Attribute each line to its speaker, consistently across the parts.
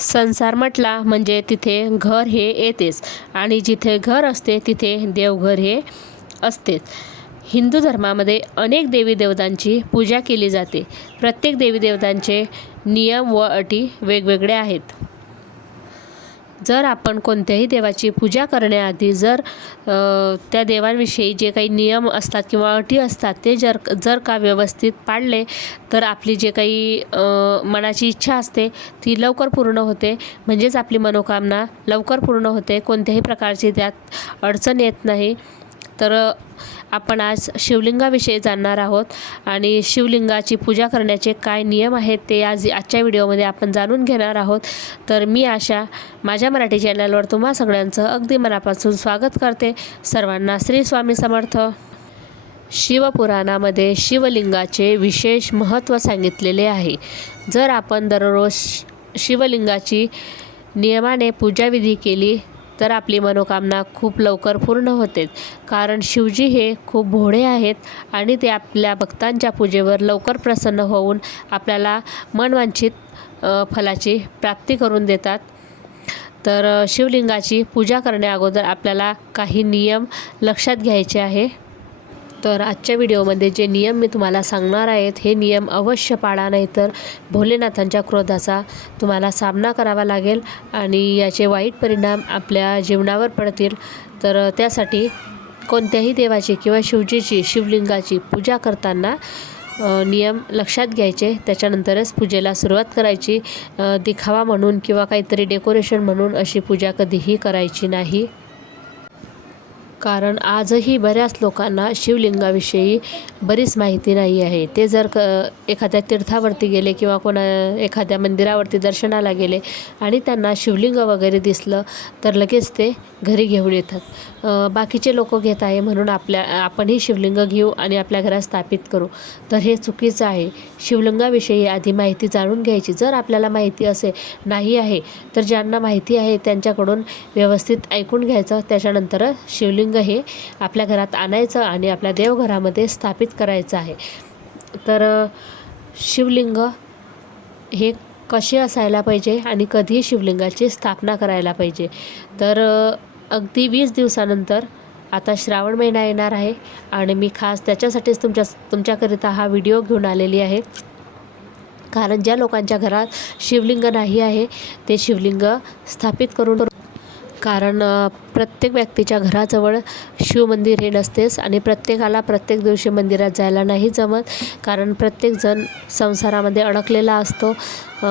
Speaker 1: संसार म्हटला म्हणजे तिथे घर हे येतेच आणि जिथे घर असते तिथे देवघर हे असतेच. हिंदू धर्मामध्ये अनेक देवी देवतांची पूजा केली जाते. प्रत्येक देवी देवतांचे नियम व अटी वेगवेगळे आहेत. जर आपण कोणत्याही देवाची पूजा करण्याआधी जर त्या देवांविषयी जे काही नियम असतात किंवा अटी असतात ते जर जर का व्यवस्थित पाळले तर आपली जे काही मनाची इच्छा असते ती लवकर पूर्ण होते. म्हणजेच आपली मनोकामना लवकर पूर्ण होते. कोणत्याही प्रकारची त्यात अडचण येत नाही. तर आपण आज शिवलिंगाविषयी जाणणार आहोत. आणि शिवलिंगाची पूजा करण्याचे काय नियम आहेत ते आज आजच्या व्हिडिओमध्ये आपण जाणून घेणार आहोत. तर मी आशा माझ्या मराठी चॅनलवर तुम्हा सगळ्यांचं अगदी मनापासून स्वागत करते. सर्वांना श्री स्वामी समर्थ. शिवपुराणामध्ये शिवलिंगाचे विशेष महत्त्व सांगितलेले आहे. जर आपण दररोज शिवलिंगाची नियमाने पूजाविधी केली तर आपली मनोकामना खूप लवकर पूर्ण होते. कारण शिवजी हे खूप भोळे आहेत आणि ते आपल्या भक्तांच्या पूजेवर लवकर प्रसन्न होऊन आपल्याला मनवांछित फलाची प्राप्ती करून देतात. तर शिवलिंगाची पूजा करण्याअगोदर आपल्याला काही नियम लक्षात घ्यायचे आहे. तर आजच्या व्हिडिओमध्ये जे नियम मी तुम्हाला सांगणार आहेत हे नियम अवश्य पाळा नाही तर भोलेनाथांच्या क्रोधाचा तुम्हाला सामना करावा लागेल आणि याचे वाईट परिणाम आपल्या जीवनावर पडतील. तर त्यासाठी कोणत्याही देवाची किंवा शिवजीची शिवलिंगाची पूजा करताना नियम लक्षात घ्यायचे. त्याच्यानंतरच पूजेला सुरुवात करायची. दिखावा म्हणून किंवा काहीतरी डेकोरेशन म्हणून अशी पूजा कधीही करायची नाही. कारण आजही बऱ्याच लोकांना शिवलिंगाविषयी बरीच माहिती नाही आहे. ते जर क एखाद्या तीर्थावरती गेले किंवा कोणा एखाद्या मंदिरावरती दर्शनाला गेले आणि त्यांना शिवलिंग वगैरे दिसलं तर लगेच ते घरी घेऊन येतात. बाकीचे लोक घेत आहे म्हणून आपल्या आपणही शिवलिंग घेऊ आणि आपल्या घरात स्थापित करू. तर हे चुकीचं आहे. शिवलिंगाविषयी आधी माहिती जाणून घ्यायची. जर आपल्याला माहिती असे नाही आहे तर ज्यांना माहिती आहे त्यांच्याकडून व्यवस्थित ऐकून घ्यायचं. त्याच्यानंतर शिवलिंग हे आपल्या घरात आणायचं आणि आपल्या देवघरामध्ये स्थापित करायचं आहे. तर शिवलिंग हे कसे असायला पाहिजे आणि कधी शिवलिंगाची स्थापना करायला पाहिजे? तर अगदी वीस दिवसानंतर आता श्रावण महिना येणार आहे आणि मी खास त्याच्यासाठीच तुमच्या तुमच्याकरिता हा व्हिडिओ घेऊन आलेली आहे. कारण ज्या लोकांच्या घरात शिवलिंग नाही आहे ते शिवलिंग स्थापित करून कारण प्रत्येक व्यक्तीच्या घराजवळ शिवमंदिर हे नसतेच आणि प्रत्येकाला प्रत्येक दिवशी मंदिरात जायला नाही जमत. कारण प्रत्येकजण संसारामध्ये अडकलेला असतो.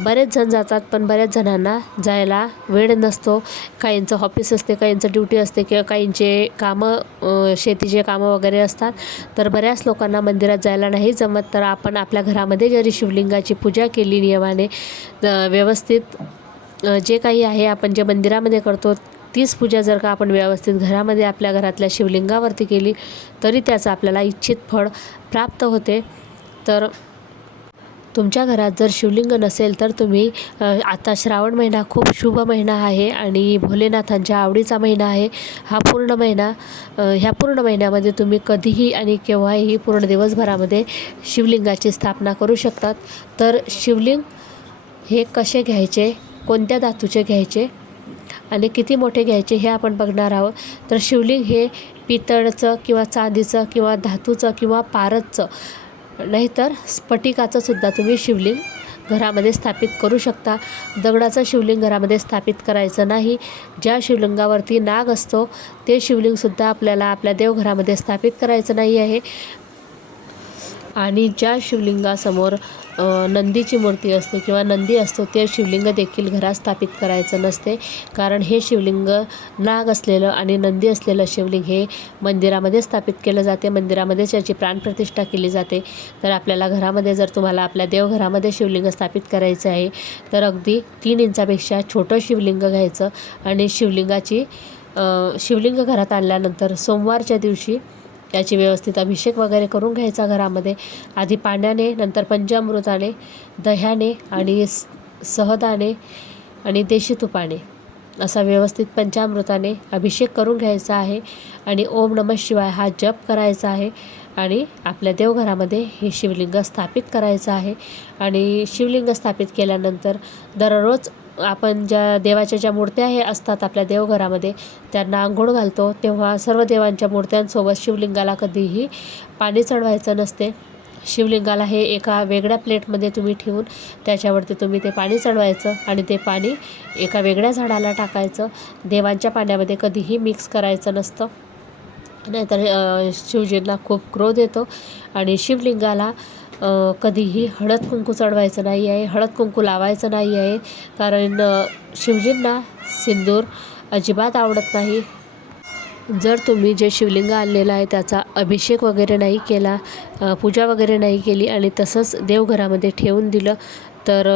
Speaker 1: बरेच जण जातात पण बऱ्याच जणांना जायला वेळ नसतो. काहींचं ऑफिस असते काहींचं ड्युटी असते किंवा काहींचे कामं शेतीचे कामं वगैरे असतात. तर बऱ्याच लोकांना मंदिरात जायला नाही जमत. तर आपण आपल्या घरामध्ये जरी शिवलिंगाची पूजा केली नियमाने व्यवस्थित जे काही आहे आपण जे मंदिरामध्ये करतो तीच पूजा जर का आपण व्यवस्थित घरामध्ये आपल्या घरातल्या शिवलिंगावरती केली तरी त्याचं आपल्याला इच्छित फळ प्राप्त होते. तर तुमच्या घरात जर शिवलिंग नसेल तर तुम्ही आता श्रावण महिना खूप शुभ महिना आहे आणि भोलेनाथांच्या आवडीचा महिना आहे. हा पूर्ण महिना ह्या पूर्ण महिन्यामध्ये तुम्ही कधीही आणि केव्हाही पूर्ण दिवसभरामध्ये शिवलिंगाची स्थापना करू शकतात. तर शिवलिंग हे कसे घ्यायचे? कोणत्या धातूचे घ्यायचे आणि किती मोठे घ्यायचे हे आपण बघणार आहोत. तर शिवलिंग हे पितळचं किंवा चांदीचं किंवा धातूचं किंवा पारदचं नाहीतर स्फटिकाचं सुद्धा तुम्ही शिवलिंग घरामध्ये स्थापित करू शकता. दगडाचं शिवलिंग घरामध्ये स्थापित करायचं नाही. ज्या शिवलिंगावरती नाग असतो ते शिवलिंगसुद्धा आपल्याला आपल्या देवघरामध्ये स्थापित करायचं नाही आहे. आणि ज्या शिवलिंगासमोर नंदीची मूर्ती असते किंवा नंदी असतो ते शिवलिंग देखील घरात स्थापित करायचं नसते. कारण हे शिवलिंग नाग असलेलं आणि नंदी असलेलं शिवलिंग हे मंदिरामध्ये स्थापित केलं जाते. मंदिरामध्येच याची प्राणप्रतिष्ठा केली जाते. तर आपल्याला घरामध्ये जर तुम्हाला आपल्या देवघरामध्ये शिवलिंग स्थापित करायचं आहे तर अगदी तीन इंचापेक्षा छोटं शिवलिंग घ्यायचं. आणि शिवलिंगाची शिवलिंग घरात आणल्यानंतर सोमवारच्या दिवशी याची व्यवस्थित अभिषेक वगैरे करून घ्यायचा घरामध्ये. आधी पाण्याने नंतर पंचामृताने दह्याने आणि स- सहदाने आणि देशी तुपाने असा व्यवस्थित पंचामृताने अभिषेक करून घ्यायचा आहे आणि ओम नमः शिवाय हा जप करायचा आहे आणि आपल्या देवघरामध्ये हे शिवलिंग स्थापित करायचं आहे. आणि शिवलिंग स्थापित केल्यानंतर दररोज आपण ज्या देवाच्या ज्या मूर्त्या हे असतात आपल्या देवघरामध्ये त्यांना आंघोळ घालतो तेव्हा सर्व देवांच्या मूर्त्यांसोबत शिवलिंगाला कधीही पाणी चढवायचं नसते. शिवलिंगाला हे एका वेगळ्या प्लेटमध्ये तुम्ही ठेवून त्याच्यावरती तुम्ही ते पाणी चढवायचं आणि ते पाणी एका वेगळ्या झाडाला टाकायचं. देवांच्या पाण्यामध्ये कधीही मिक्स करायचं नसतं. नाहीतर शिवजींना खूप क्रोध येतो आणि शिवलिंगाला कधीही हळद कुंकू चढवायचं नाही आहे हळद कुंकू लावायचं नाही आहे कारण शिवजींना सिंदूर अजिबात आवडत नाही. जर तुम्ही जे शिवलिंग आणलेलं आहे त्याचा अभिषेक वगैरे नाही केला पूजा वगैरे नाही केली आणि तसंच देवघरामध्ये ठेवून दिलं तर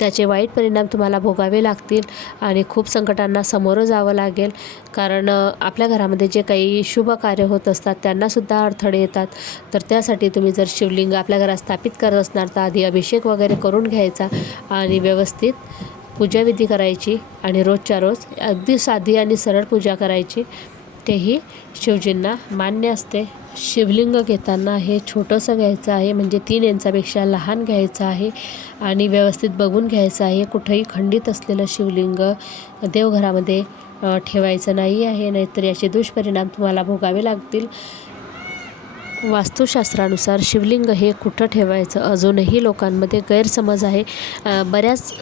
Speaker 1: त्याचे वाईट परिणाम तुम्हाला भोगावे लागतील आणि खूप संकटांना सामोरं जावं लागेल. कारण आपल्या घरामध्ये जे काही शुभ कार्य होत असतात त्यांनासुद्धा अडथळे येतात. तर त्यासाठी तुम्ही जर शिवलिंग आपल्या घरात स्थापित करत असणार तर आधी अभिषेक वगैरे करून घ्यायचा आणि व्यवस्थित पूजाविधी करायची आणि रोजच्या रोज अगदी साधी आणि सरळ पूजा करायची. तेही शिवजींना मान्य असते. शिवलिंग घेताना हे छोटंसं घ्यायचं आहे म्हणजे तीन इंचापेक्षा लहान घ्यायचं आहे आणि व्यवस्थित बघून घ्यायचं आहे. कुठंही खंडित असलेलं शिवलिंग देवघरामध्ये ठेवायचं नाही आहे नाहीतर याचे दुष्परिणाम तुम्हाला भोगावे लागतील. वास्तुशास्त्रानुसार शिवलिंग हे कुठं ठेवायचं? अजूनही लोकांमध्ये गैरसमज आहे. बऱ्याच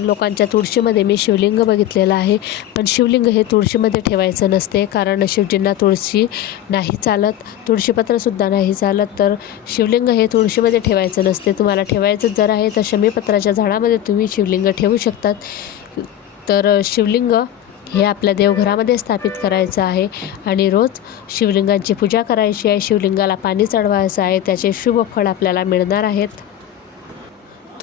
Speaker 1: लोकांच्या तुळशीमध्ये मी शिवलिंग बघितलेलं आहे. पण शिवलिंग हे तुळशीमध्ये ठेवायचं नसते. कारण शिवजींना तुळशी नाही चालत. तुळशीपत्रसुद्धा नाही चालत. तर शिवलिंग हे तुळशीमध्ये ठेवायचं नसते. तुम्हाला ठेवायचं जर आहे तर शमीपत्राच्या झाडामध्ये तुम्ही शिवलिंग ठेवू शकतात. तर शिवलिंग हे आपल्या देवघरामध्ये स्थापित करायचं आहे. आणि रोज शिवलिंगांची पूजा करायची आहे. शिवलिंगाला पाणी चढवायचं आहे. त्याचे शुभ फळ आपल्याला मिळणार आहेत.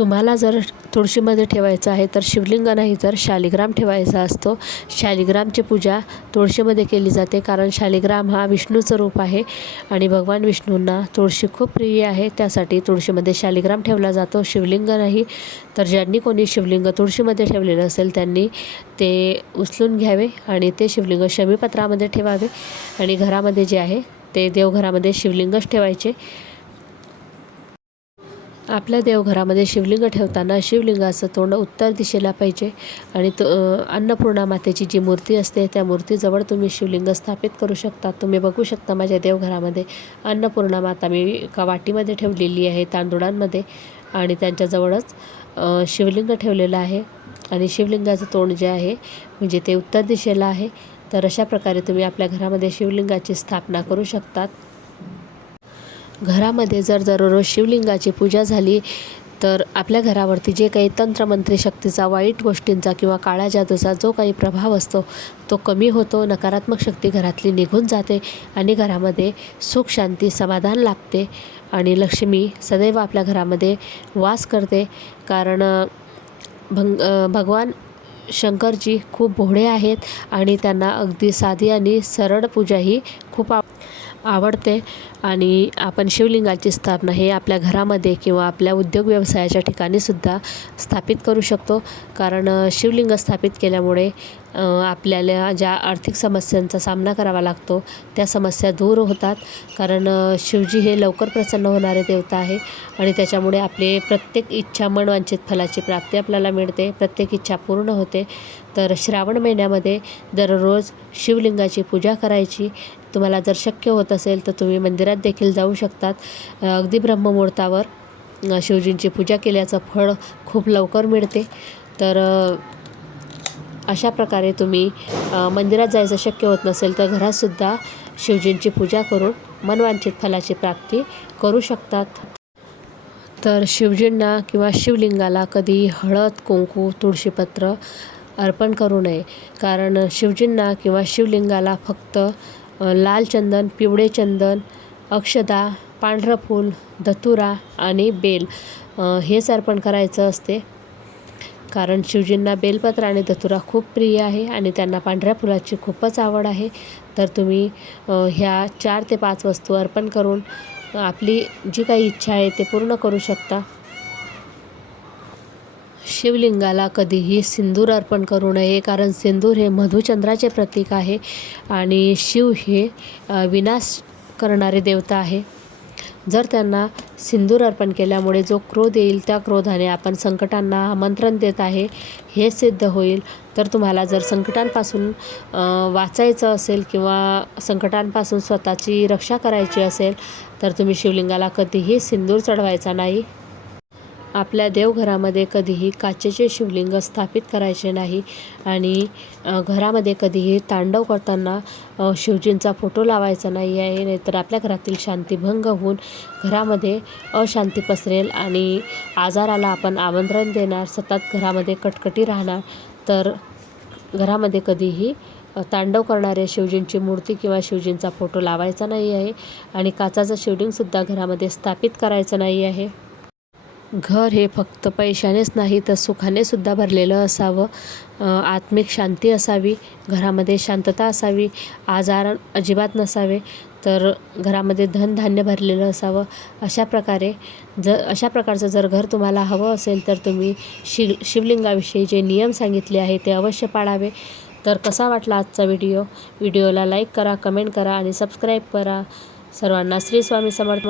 Speaker 1: तुम्हाला जर तुळशीमध्ये ठेवायचं आहे तर शिवलिंग नाही तर शालिग्राम ठेवायचा असतो. शालिग्रामची पूजा तुळशीमध्ये केली जाते कारण शालिग्राम हा विष्णूचं रूप आहे आणि भगवान विष्णूंना तुळशी खूप प्रिय आहे. त्यासाठी तुळशीमध्ये शालिग्राम ठेवला जातो. शिवलिंग नाही तर ज्यांनी कोणी शिवलिंग तुळशीमध्ये ठेवलेलं असेल त्यांनी ते उचलून घ्यावे आणि ते शिवलिंग शमीपत्रामध्ये ठेवावे आणि घरामध्ये जे आहे ते देवघरामध्ये शिवलिंगच ठेवायचे. आपल्या देवघरामध्ये शिवलिंग ठेवताना शिवलिंगाचं तोंड उत्तर दिशेला पाहिजे आणि तो अन्नपूर्णा मातेची जी मूर्ती असते त्या मूर्तीजवळ तुम्ही शिवलिंग स्थापित करू शकता. तुम्ही बघू शकता माझ्या देवघरामध्ये अन्नपूर्णा माता मी एका वाटीमध्ये ठेवलेली आहे तांदुळांमध्ये आणि त्यांच्याजवळच शिवलिंग ठेवलेलं आहे. आणि शिवलिंगाचं तोंड जे आहे म्हणजे ते उत्तर दिशेला आहे. तर अशा प्रकारे तुम्ही आपल्या घरामध्ये शिवलिंगाची स्थापना करू शकतात. घरामध्ये जर दररोज शिवलिंगाची पूजा झाली तर आपल्या घरावरती जे काही तंत्रमंत्री शक्तीचा वाईट गोष्टींचा किंवा काळ्या जादूचा जो काही प्रभाव असतो तो कमी होतो नकारात्मक शक्ती घरातली निघून जाते आणि घरामध्ये सुख शांती समाधान लाभते आणि लक्ष्मी सदैव आपल्या घरामध्ये वास करते. कारण भंग भगवान शंकरजी खूप भोळे आहेत आणि त्यांना अगदी साधी आणि सरळ पूजा ही खूप आव आवडते आणि आपण शिवलिंगाची स्थापना हे आपल्या घरामध्ये किंवा आपल्या उद्योग व्यवसायाच्या ठिकाणीसुद्धा स्थापित करू शकतो. कारण शिवलिंग स्थापित केल्यामुळे आपल्याला ज्या आर्थिक समस्यांचा सामना करावा लागतो त्या समस्या दूर होतात. कारण शिवजी हे लवकर प्रसन्न होणारे देवता आहे आणि त्याच्यामुळे आपले प्रत्येक इच्छा मनवांचित फलाची प्राप्ती आपल्याला मिळते प्रत्येक इच्छा पूर्ण होते. तर श्रावण महिन्यामध्ये दररोज शिवलिंगाची पूजा करायची. तुम्हाला जर शक्य होत असेल तर तुम्ही मंदिरात देखील जाऊ शकतात. अगदी ब्रह्ममुहूर्तावर शिवजींची पूजा केल्याचं फळ खूप लवकर मिळते. तर अशा प्रकारे तुम्ही मंदिरात जायचं शक्य होत नसेल तर घरातसुद्धा शिवजींची पूजा करून मनवांचित फलाची प्राप्ती करू शकतात. तर शिवजींना किंवा शिवलिंगाला कधी हळद कुंकू तुळशीपत्र अर्पण करू नये. कारण शिवजींना किंवा शिवलिंगाला फक्त लाल चंदन पिवळे चंदन अक्षदा पांढरं फूल धतुरा आणि बेल. हेच अर्पण करायचं असते. कारण शिवजींना बेलपत्र आणि धतुरा खूप प्रिय आहे आणि त्यांना पांढऱ्या फुलाची खूपच आवड आहे. तर तुम्ही ह्या चार ते पाच वस्तू अर्पण करून आपली जी काही इच्छा आहे ते पूर्ण करू शकता. शिवलिंगाला कधीही सिंदूर अर्पण करू नये कारण सिंदूर हे मधुचंद्राचे प्रतीक आहे आणि शिव हे विनाश करणारे देवता आहे. जर त्यांना सिंदूर अर्पण केल्यामुळे जो क्रोध येईल त्या क्रोधाने आपण संकटांना आमंत्रण देत आहे हे सिद्ध होईल. तर तुम्हाला जर संकटांपासून वाचायचं असेल किंवा संकटांपासून स्वतःची रक्षा करायची असेल तर तुम्ही शिवलिंगाला कधीही सिंदूर चढवायचा नाही. आपल्या देवघरामध्ये कधीही काचेचे शिवलिंग स्थापित करायचे नाही आणि घरामध्ये कधीही तांडव करताना शिवजींचा फोटो लावायचा नाही आहे नाहीतर आपल्या घरातील शांतीभंग होऊन घरामध्ये अशांती पसरेल आणि आजाराला आपण आमंत्रण देणार सतत घरामध्ये कटकटी राहणार तर घरामध्ये कधीही तांडव करणाऱ्या शिवजींची मूर्ती किंवा शिवजींचा फोटो लावायचा नाही आहे आणि काचाचं शिवलिंगसुद्धा घरामध्ये स्थापित करायचं नाही आहे. घर हे फक्त पैशानेच नाही तर सुखाने सुद्धा भरलेलं असावं. आत्मिक शांती असावी घरामध्ये शांतता असावी आजार अजिबात नसावे तर घरामध्ये धनधान्य भरलेलं असावं. अशा प्रकारे जर अशा प्रकारचं जर घर तुम्हाला हवं असेल तर तुम्ही शिव शिवलिंगाविषयी जे नियम सांगितले आहे ते अवश्य पाळावे. तर कसा वाटला आजचा व्हिडिओ? व्हिडिओला लाईक करा कमेंट करा आणि सबस्क्राईब करा. सर्वांना श्री स्वामी समर्थ